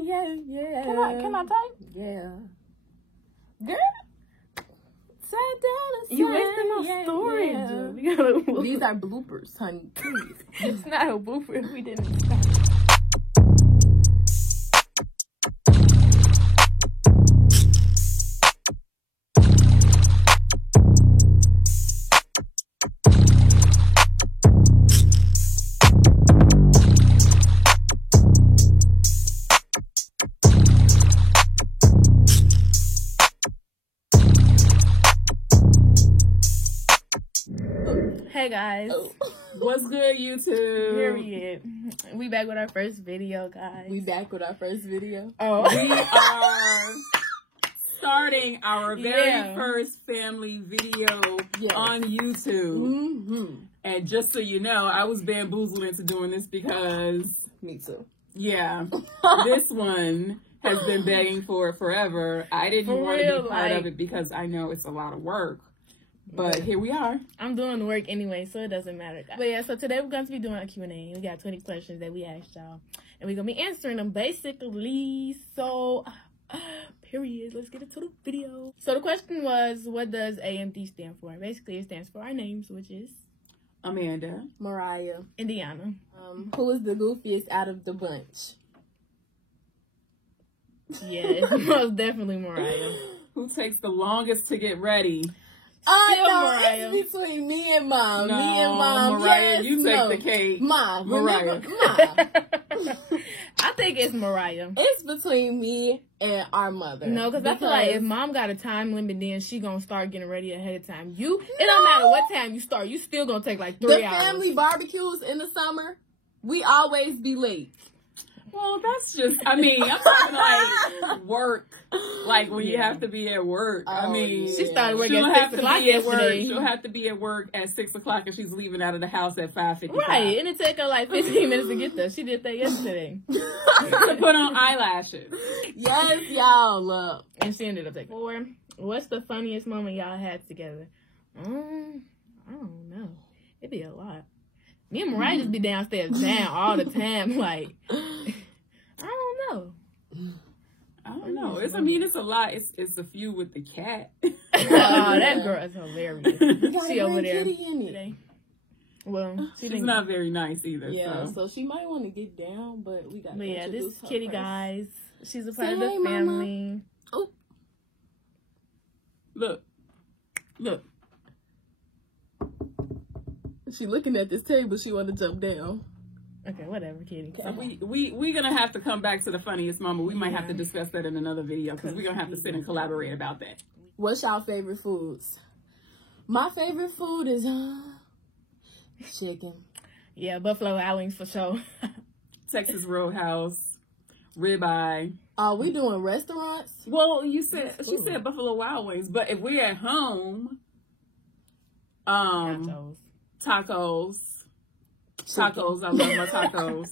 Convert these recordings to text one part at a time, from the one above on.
Yeah. Can I type? Yeah. Girl. You wasting my story, dude. These are bloopers, honey. Please. It's not a blooper if we didn't stop. Hey guys, What's good, YouTube? period. We back with our first video, guys. We back with our first video. Oh, We are starting our very Yeah. first family video Yes. on YouTube. Mm-hmm. And just so you know, I was bamboozled into doing this because, Me too. yeah, this one has been begging for it forever. I didn't For want to real, be part like- of it because I know it's a lot of work. But here we are. I'm doing the work anyway, so it doesn't matter. But yeah, so today we're going to be doing a Q&A. We got 20 questions that we asked y'all, and we're going to be answering them basically. So, period. Let's get into the video. So the question was, what does AMD stand for? Basically, it stands for our names, which is Amanda. Mariah. Indiana. Who is the goofiest out of the bunch? Yeah, it's most definitely Mariah. Who takes the longest to get ready? Still No, Mariah. it's between me and Mom. No, Me and Mom. Mariah, Yes, you take no. the cake. Mom. Mariah. Remember, Mom. I think it's Mariah. It's between me and our mother. No, because I feel like if mom got a time limit, then she gonna start getting ready ahead of time. It don't matter what time you start, you still gonna take like 3 the hours. family barbecues in the summer, we always be late. Well, that's just, I mean, I'm talking like work. Like when you Yeah. have to be at work. I Oh, mean, yeah. She started working she'll at have 6 to o'clock be at work. yesterday. She'll have to be at work at 6 o'clock and she's leaving out of the house at 5:55. Right, and it took her like 15 minutes to get there. She did that yesterday. To put on eyelashes. Yes, y'all. Look. And she ended up taking 4. What's the funniest moment y'all had together? I don't know. It'd be a lot. Me and Mariah just be downstairs down all the time. Like, I don't know. I don't know. It's a lot. It's a few with the cat. Oh, that girl is hilarious. You gotta She over bring there Kitty in it. today. Well, She's not very nice either. Yeah, So. so she might want to get down, but we got to But yeah, this introduce her Kitty, first. guys, she's a part Say of the hey, Mama. family. Oh, Look. she looking at this table. She want to jump down. Okay, whatever, Kitty. So we gonna have to come back to the funniest moment. We might have to discuss that in another video because we're gonna have to sit and collaborate about that. What's y'all favorite foods? My favorite food is chicken. Yeah, Buffalo Wild Wings for sure. Texas Roadhouse, ribeye. Are we doing restaurants? Well, she said Buffalo Wild Wings, but if we're at home, Nachos. tacos. Tacos, I love my tacos.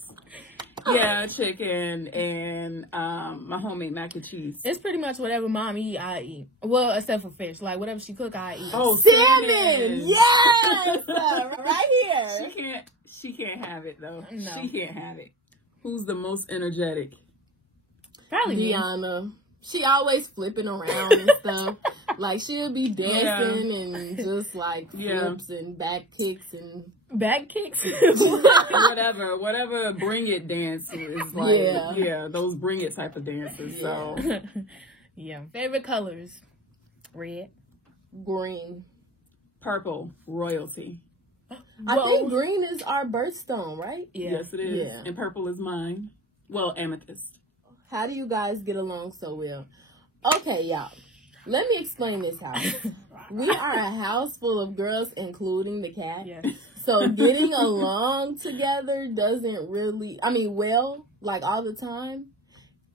Yeah, chicken and my homemade mac and cheese. It's pretty much whatever mom eat, I eat. Well, except for fish. Like, whatever she cook, I eat. Oh, Salmon! Yes! Right here. She can't have it though. No. She can't have it. Who's the most energetic? Probably me. Deanna. She always flipping around and stuff. Like, she'll be dancing and just like flips and back kicks and Back kicks. whatever bring it dance is like. Yeah, those bring it type of dances. So Yeah. Favorite colors? Red. green. purple, royalty. I think green is our birthstone, right? Yeah. Yes, it is. Yeah. And purple is mine. Well, amethyst. How do you guys get along so well? Okay, y'all. Let me explain this house. We are a house full of girls, including the cat. Yes. So getting along together doesn't really, like all the time,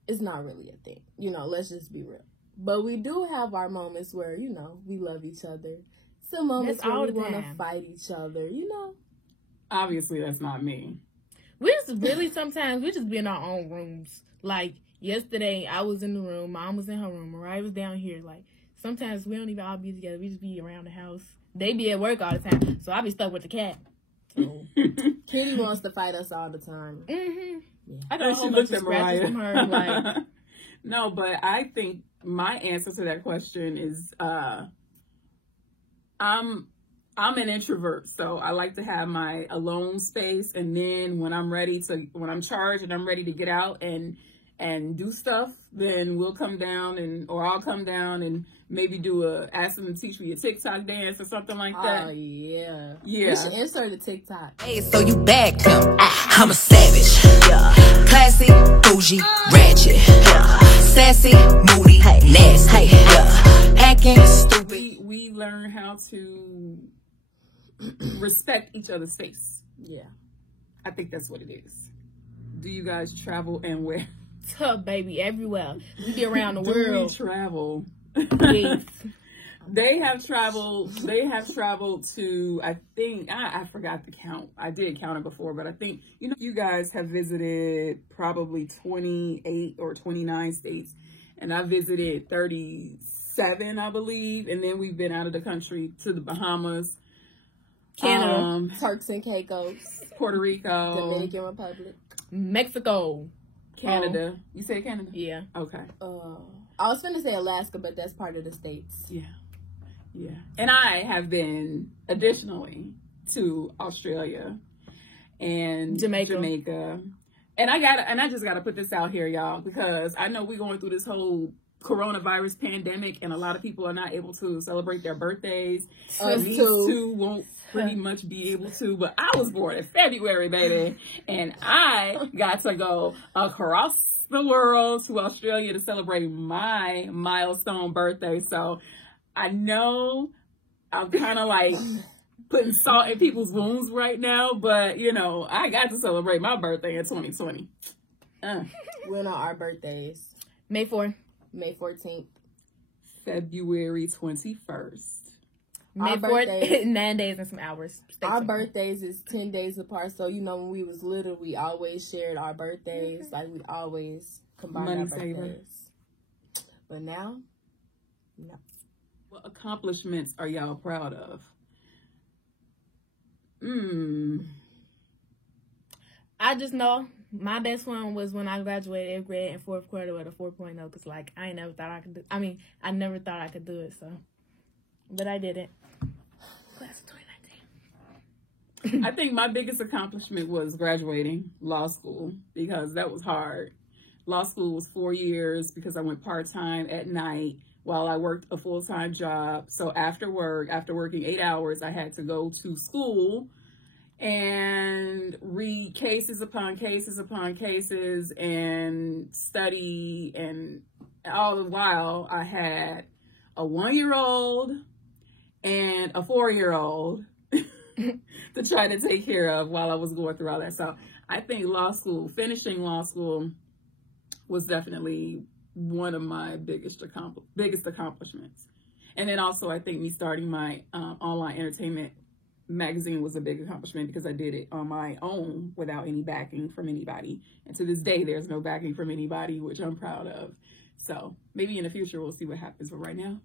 it's not really a thing. Let's just be real. But we do have our moments where, we love each other. Some moments That's all where we the want to time. fight each other, Obviously, that's not me. We just really sometimes we just be in our own rooms. Like yesterday, I was in the room, Mom was in her room, Mariah was down here. Like sometimes we don't even all be together. We just be around the house. They be at work all the time, so I be stuck with the cat. So Kitty wants to fight us all the time. Mm-hmm. Yeah. I thought whole she bunch looked of at scratches Mariah. from her, like- No, but I think my answer to that question is I'm an introvert, so I like to have my alone space, and then when I'm charged and I'm ready to get out and do stuff, then we'll come down or I'll come down and maybe ask them to teach me a TikTok dance or something like that. Oh, yeah. Yeah. We should insert a TikTok. Hey, so you bagged him. I'm a savage. Classy, bougie, ratchet. Sassy, moody, nasty. Acting stupid. We learn how to respect each other's space. Yeah. I think that's what it is. Do you guys travel and where? Tough, baby, everywhere. We be around the Do we world. travel? Yes. They have traveled to, I think, I forgot the count. I did count it before, but I think, you guys have visited probably 28 or 29 states, and I visited 37, I believe. And then we've been out of the country to the Bahamas, Canada, Turks and Caicos, Puerto Rico, Dominican Republic, Mexico, Canada. You said Canada? Yeah. Okay. I was finna say Alaska, but that's part of the states. Yeah. Yeah. And I have been additionally to Australia and Jamaica. And I just gotta put this out here, y'all, because I know we're going through this whole coronavirus pandemic and a lot of people are not able to celebrate their birthdays. These two won't pretty much be able to, but I was born in February, baby, and I got to go across the world to Australia to celebrate my milestone birthday. So I know I'm kind of like putting salt in people's wounds right now, but I got to celebrate my birthday in 2020. When are our birthdays? May 4th. May 14th. February 21st. May 4th, 9 days and some hours. Our birthdays is 10 days apart. So, when we was little, we always shared our birthdays. Like, we always combined our birthdays. But now, no. What accomplishments are y'all proud of? I just know my best one was when I graduated 8th grade and 4th quarter with a 4.0, because, like, I never thought I could do I never thought I could do it, so. But I did it. Class of 2019. I think my biggest accomplishment was graduating law school, because that was hard. Law school was 4 years because I went part-time at night while I worked a full-time job. So after working 8 hours, I had to go to school and read cases upon cases upon cases and study. And all the while, I had a 1-year-old and a 4-year-old to try to take care of while I was going through all that. So I think finishing law school was definitely one of my biggest accomplishments. And then also I think me starting my online entertainment magazine was a big accomplishment, because I did it on my own without any backing from anybody. And to this day, there's no backing from anybody, which I'm proud of. So maybe in the future, we'll see what happens. But right now,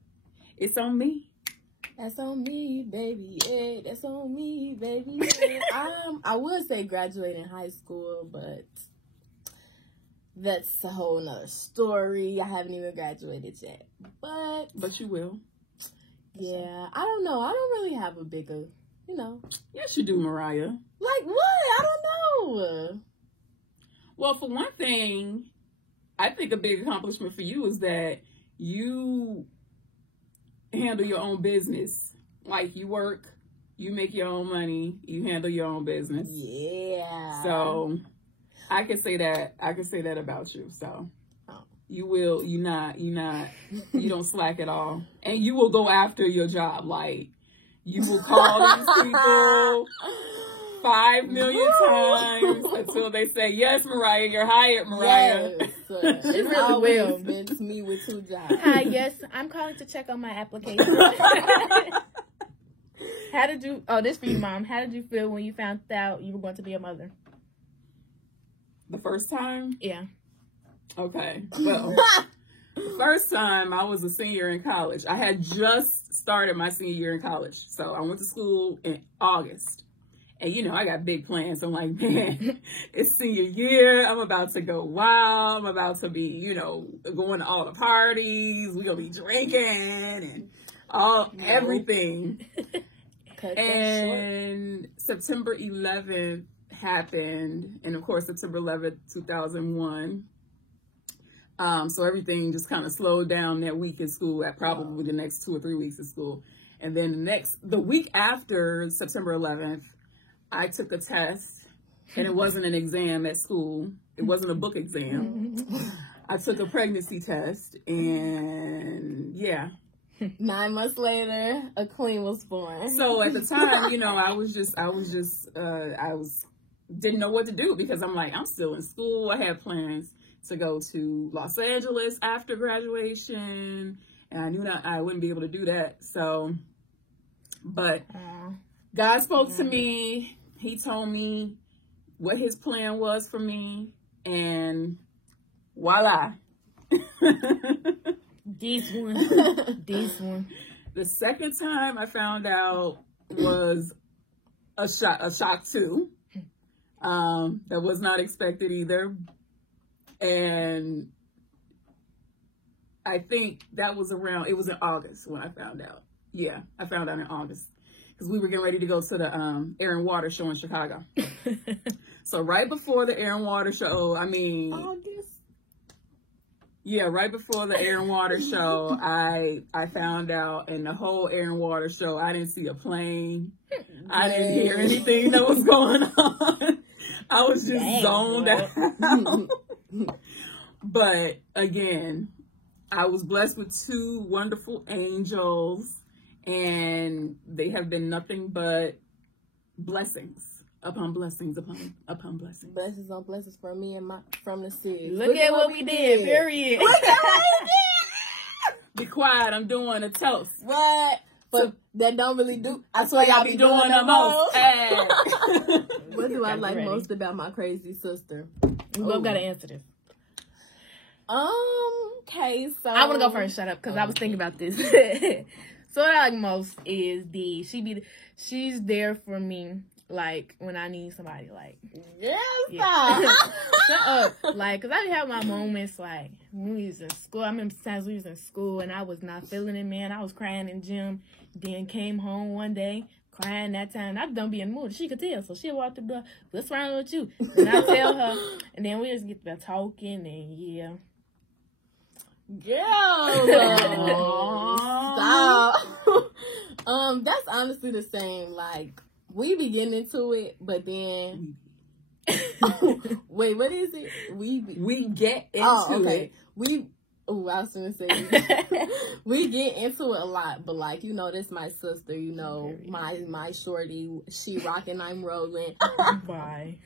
it's on me. That's on me, baby. Yeah, that's on me, baby. Yeah. I would say graduating high school, but that's a whole nother story. I haven't even graduated yet. But you will. Yeah, I don't know. I don't really have a bigger, Yes, you do, Mariah. Like what? I don't know. Well, for one thing, I think a big accomplishment for you is that you handle your own business. Like, you work, you make your own money, you handle your own business. Yeah. So I can say that about you. So you don't slack at all. And you will go after your job. Like, you will call these people 5 million times until they say, yes, Mariah, you're hired, Mariah. Yes. It's really always will. been me with 2 jobs. Hi, yes, I'm calling to check on my application. This for you, Mom. How did you feel when you found out you were going to be a mother? The first time? Yeah. Okay. Well, the first time I was a senior in college. I had just started my senior year in college. So I went to school in August. And, you know, I got big plans. I'm like, man, it's senior year. I'm about to go wild. I'm about to be, you know, going to all the parties. We're going to be drinking and everything. And September 11th happened. And, of course, September 11th, 2001. So everything just kind of slowed down that week in school, at probably the next 2 or 3 weeks of school. And then the week after September 11th, I took a test, and it wasn't an exam at school. It wasn't a book exam. I took a pregnancy test, and yeah. 9 months later, a queen was born. So at the time, you know, I didn't know what to do, because I'm like, I'm still in school. I had plans to go to Los Angeles after graduation, and I knew that I wouldn't be able to do that. So, but God spoke to me. He told me what his plan was for me, and voila. This one. The second time I found out was a shock too. That was not expected either. And I think it was in August when I found out. Yeah, I found out in August, because we were getting ready to go to the Air and Water show in Chicago. So right before the Air and Water show, August? Yeah, right before the Air and Water show, I found out, and the whole Air and Water show, I didn't see a plane. I didn't hear anything that was going on. I was just zoned out. But again, I was blessed with 2 wonderful angels, and they have been nothing but blessings upon blessings upon blessings. Blessings on blessings from me and from the city. Look at what we did. Period. Look at what we did. Be quiet. I'm doing a toast. What? But that don't really do. I swear y'all be doing the most. Hey. What do I like most about my crazy sister? We both gotta answer this. Okay, so I want to go first. Shut up, because I was thinking about this. So what I like most is she's there for me, like when I need somebody. Like, stop. Shut up. Like, cause I have my moments. Like when we was in school, I remember times we was in school and I was not feeling it, man. I was crying in gym. Then came home one day crying that time. I don't be in the mood. She could tell, so she'll walk through the door. What's wrong with you? And I tell her, and then we just get to talking, and yeah. Girl, stop. That's honestly the same. Like, we be getting into it, but then wait, what is it? We get into it. I was gonna say we get into it a lot, but like, you know, this my sister, you know, my shorty, she rocking, I'm rolling. Bye.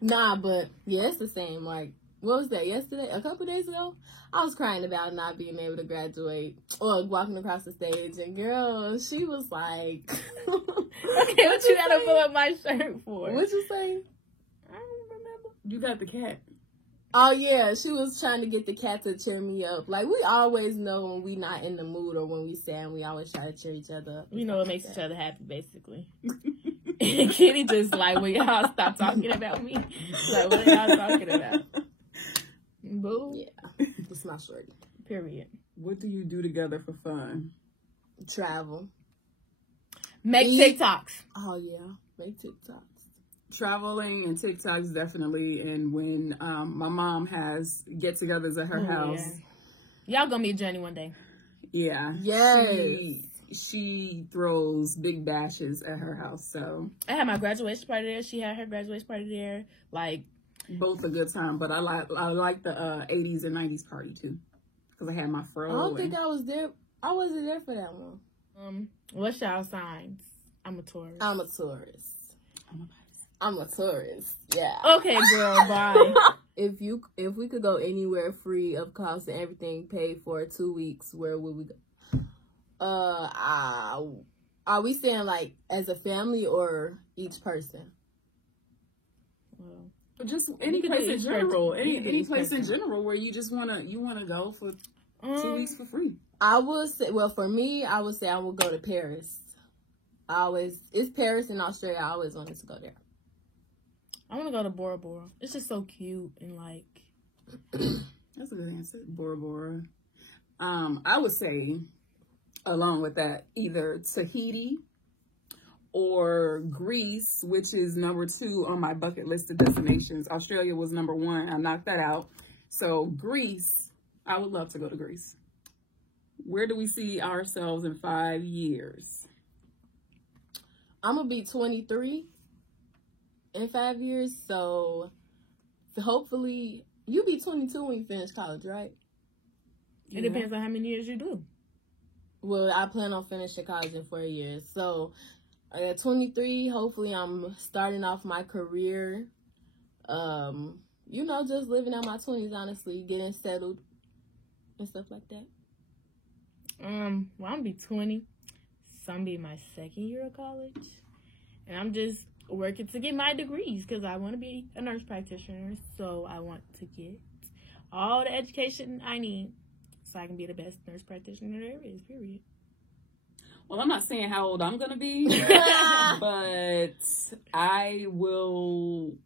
Nah, but yeah, it's the same. Like, what was that, yesterday? A couple days ago? I was crying about not being able to graduate or walking across the stage, and girl, she was like, okay, what you gotta pull up my shirt for? What'd you say? I don't remember. You got the cat. Oh yeah, she was trying to get the cat to cheer me up. Like, we always know when we not in the mood or when we sad, we always try to cheer each other up. We know what makes each other happy, basically. And Kitty just like, will y'all stop talking about me? Like, what are y'all talking about? Boo. Yeah, it's my shorty. Period. What do you do together for fun? Travel. Make TikToks. Oh yeah, make TikToks. Traveling and TikToks, definitely. And when my mom has get-togethers at her house. Yeah. Y'all gonna meet Journey one day. Yeah. Yes. She throws big bashes at her house. So I had my graduation party there. She had her graduation party there. Like, both a good time. But I like the 80s and 90s party too, because I had my fro. I don't think I was there. I wasn't there for that one. What's y'all signs? I'm a Taurus. I'm a Taurus. I'm a tourist. Yeah. Okay, girl. Bye. If we could go anywhere free of cost and everything paid for 2 weeks, where would we go? Are we saying like as a family or each person? Just any place in general. Any place in general where you just wanna go for 2 weeks for free. I would say, well, for me, I would say I would go to Paris. It's Paris in Australia. I always wanted to go there. I want to go to Bora Bora. It's just so cute and like. That's a good answer, Bora Bora. I would say, along with that, either Tahiti or Greece, which is number 2 on my bucket list of destinations. Australia was number 1. I knocked that out. So Greece, I would love to go to Greece. Where do we see ourselves in 5 years? I'm going to be 23 in 5 years. So hopefully, you'll be 22 when you finish college, right? It depends on how many years you do. Well, I plan on finishing college in 4 years. So at 23, hopefully I'm starting off my career. Just living out my 20s, honestly, getting settled and stuff like that. I'm gonna be 20. So I'm gonna be my 2nd year of college. And I'm just working to get my degrees because I want to be a nurse practitioner. So I want to get all the education I need so I can be the best nurse practitioner there is, period. Well, I'm not saying how old I'm going to be, but I will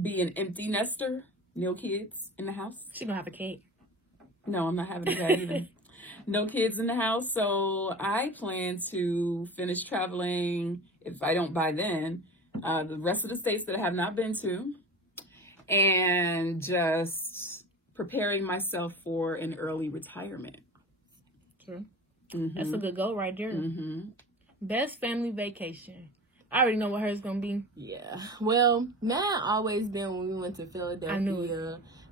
be an empty nester. No kids in the house. She's going to have a cake. No, I'm not having a cat either. No kids in the house. So I plan to finish traveling, if I don't by then, the rest of the states that I have not been to. And just preparing myself for an early retirement. True. Mm-hmm. That's a good goal right there. Mm-hmm. Best family vacation. I already know what hers gonna be. Yeah. Well, mine always been when we went to Philadelphia,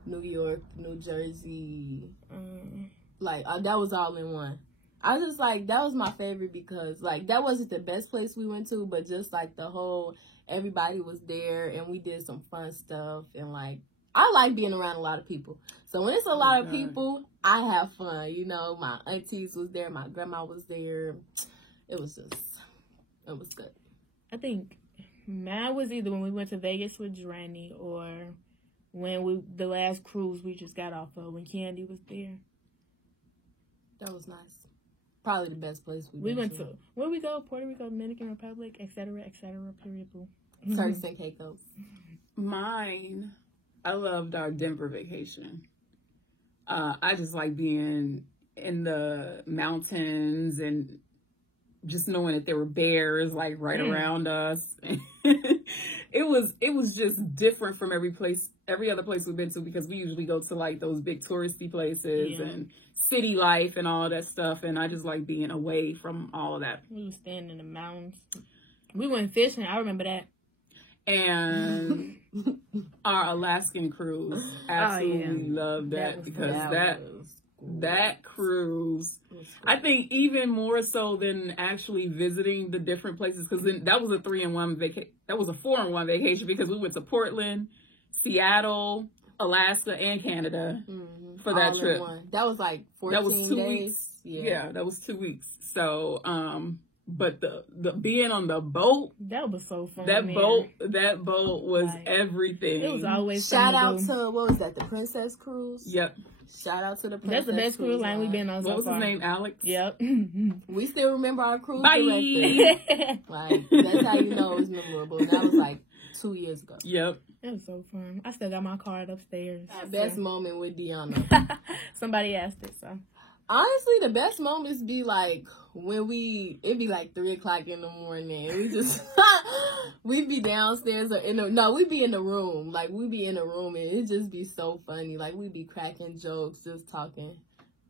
New York, New Jersey. That was all in one. I just that was my favorite because that wasn't the best place we went to, but just the whole, everybody was there and we did some fun stuff and I like being around a lot of people. So when it's a lot of people, I have fun. My aunties was there, my grandma was there. It was good. I think mine was either when we went to Vegas with Dranny or when the last cruise we just got off of when Candy was there. That was nice. Probably the best place we went to. Where we go? Puerto Rico, Dominican Republic, etc., period. Turks and Caicos. Mine, I loved our Denver vacation. I just like being in the mountains and just knowing that there were bears right around us. It was just different from every other place we've been to because we usually go to those big touristy places and city life and all that stuff. And I just like being away from all of that. We were staying in the mountains. We went fishing. I remember that. And our Alaskan cruise, absolutely loved that because that cruise, I think even more so than actually visiting the different places, because that was a 3-in-1 vacation. That was a 4-in-1 vacation because we went to Portland, Seattle, Alaska, and Canada for that trip. That was 14 that was 2 days. weeks. Yeah, that was 2 weeks. So, but the being on the boat, that was so fun. That boat was everything. It was always shout out to what was that? The Princess Cruise. Yep. Shout out to the Princess. That's the best cruise line we've been on so far. What was his name? Alex. Yep. We still remember our cruise director. That's how you know it was memorable. That was 2 years ago. Yep. It was so fun. I still got my card upstairs. Best moment with Deanna. Somebody asked it, so. Honestly, the best moments be when it'd be 3:00 in the morning. We just, we'd be downstairs or we'd be in the room. We'd be in the room and it'd just be so funny. We'd be cracking jokes, just talking.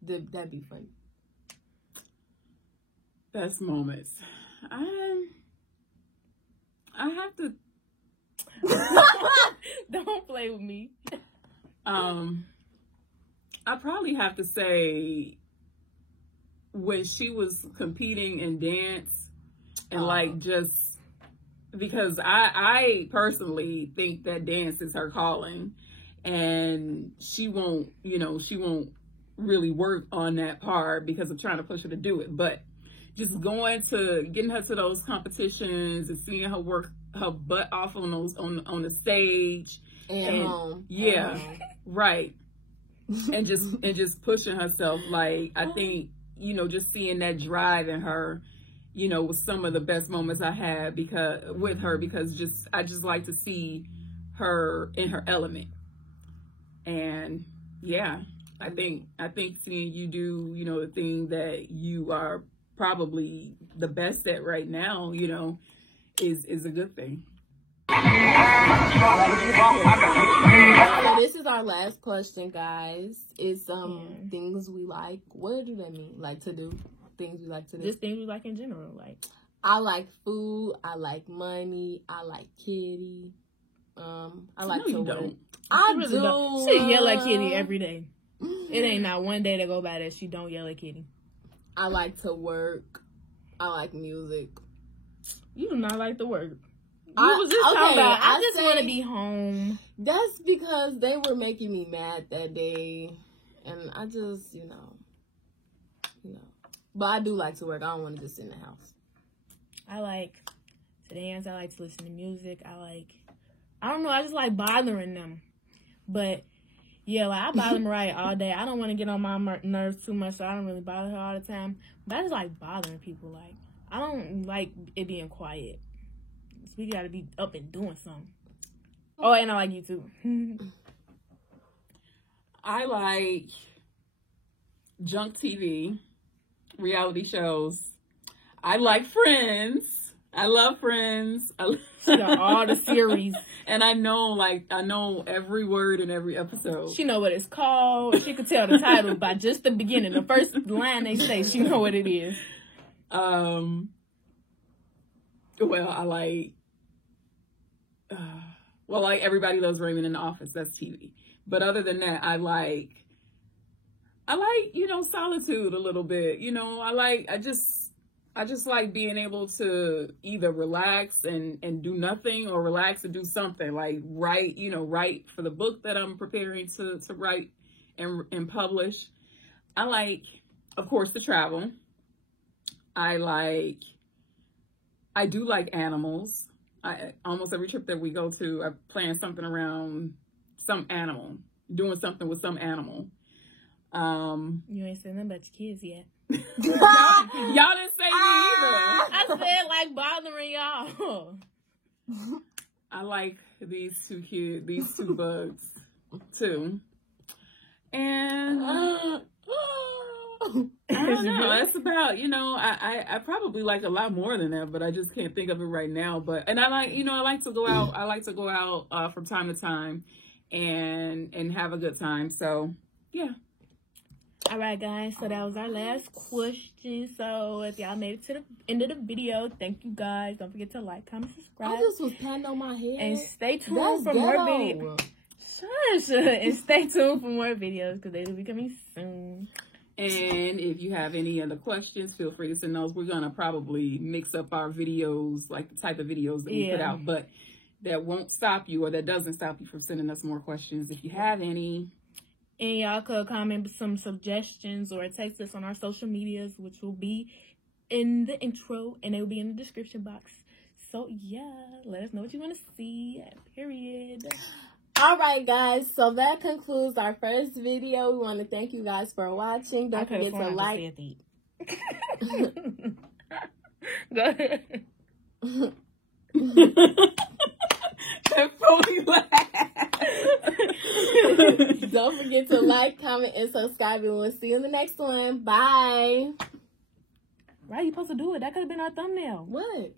That'd be funny. Best moments. I have to. Don't play with me. I probably have to say when she was competing in dance and just because I personally think that dance is her calling and she won't really work on that part because I'm trying to push her to do it. But just getting her to those competitions and seeing her work her butt off on the stage and right. and just pushing herself. I think, just seeing that drive in her you know, was some of the best moments I had with her because I just like to see her in her element. And yeah, I think seeing you do, you know, the thing that you are probably the best at right now, you know, is a good thing. So this is our last question, guys. It's things we like. What do they mean? Like to do? Things we like to do? Just things we like in general. Like, I like food. I like money. I like kitty. I like to work. I really do. Don't. She yell at Kitty every day. It ain't not one day that go by that she don't yell at Kitty. I like to work. I like music. You do not like to work. You was just talking about, I just want to be home. That's because they were making me mad that day. And I just, you know. But I do like to work. I don't want to just sit in the house. I like to dance. I like to listen to music. I don't know. I just like bothering them. But, yeah, like, I bother Mariah all day. I don't want to get on my nerves too much, so I don't really bother her all the time. But I just like bothering people. Like, I don't like it being quiet. So we got to be up and doing something. Oh, and I like you, too. I like junk TV, reality shows. I like Friends. I love Friends. She got all the series. And I know every word in every episode. She know what it's called. She could tell the title by just the beginning. The first line they say, she know what it is. Well, I like Everybody Loves Raymond in the Office. That's TV. But other than that, I like, you know, solitude a little bit. You know, I just like being able to either relax and do nothing or relax and do something, like write for the book that I'm preparing to write and publish. I like, of course, to travel. I do like animals. Almost every trip that we go to, I plan something around some animal, doing something with some animal. You ain't said nothing about your kids yet. Y'all didn't say me either. I said like bothering y'all. I like these two bugs too. And I don't know. That's about, you know, I probably like a lot more than that, but I just can't think of it right now. And I like, you know, I like to go out. I like to go out from time to time and have a good time. So yeah. All right, guys. So that was our last question. So if y'all made it to the end of the video, thank you guys. Don't forget to like, comment, subscribe. I just was patting on my head. And stay tuned for more videos. Shush. And stay tuned for more videos because they will be coming soon. And if you have any other questions, feel free to send those. We're going to probably mix up our videos, like the type of videos that we put out. But that won't stop you, or that doesn't stop you from sending us more questions if you have any. And y'all could comment some suggestions or text us on our social medias, which will be in the intro and they will be in the description box. So yeah, let us know what you want to see, period. All right, guys. So that concludes our first video. We want to thank you guys for watching. Don't forget to like. Go ahead. Don't forget to like, comment, and subscribe. And we'll see you in the next one. Bye. Right, you supposed to do it. That could have been our thumbnail. What?